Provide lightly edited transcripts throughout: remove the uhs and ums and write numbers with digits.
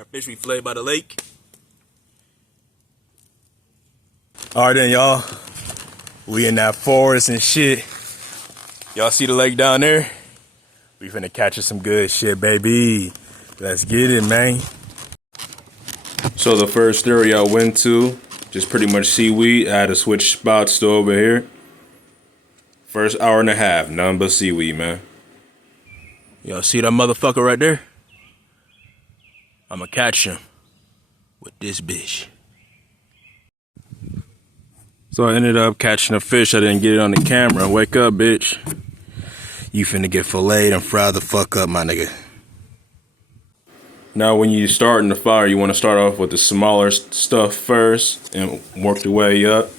Our fish we filleted by the lake. Alright then, y'all. We in that forest and shit. Y'all see the lake down there? We finna catch us some good shit, baby. Let's get it, man. So the first area I went to, just pretty much seaweed. I had to switch spots to over here. First hour and a half, nothing but seaweed, man. Y'all see that motherfucker right there? I'ma catch him with this bitch. So I ended up catching a fish. I didn't get it on the camera. Wake up, bitch. You finna get filleted and fried the fuck up, my nigga. Now when you start in the fire, you want to start off with the smaller stuff first and work your way up.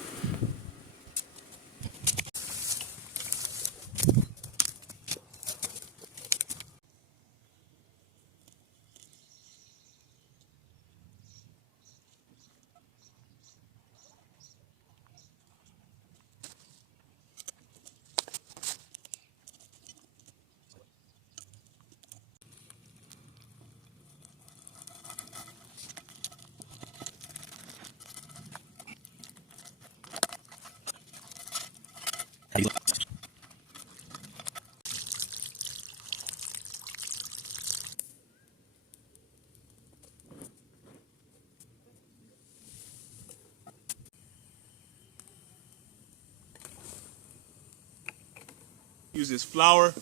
Use this flour.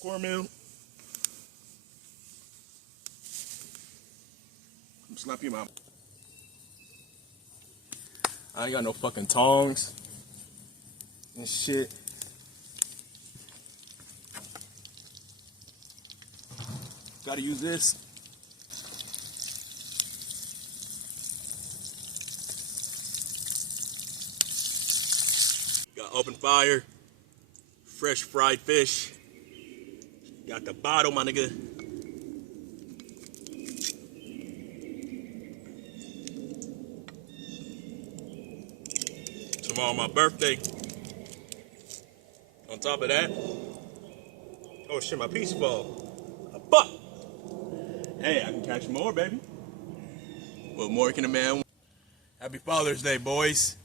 Cornmeal. Slap your mouth. I ain't got no fucking tongs and shit. Gotta use this. Got open fire. Fresh fried fish. Got the bottle, my nigga. Tomorrow my birthday. On top of that, oh shit, my piece fall. A buck. Hey, I can catch more, baby. What more can a man want? Happy Father's Day, boys.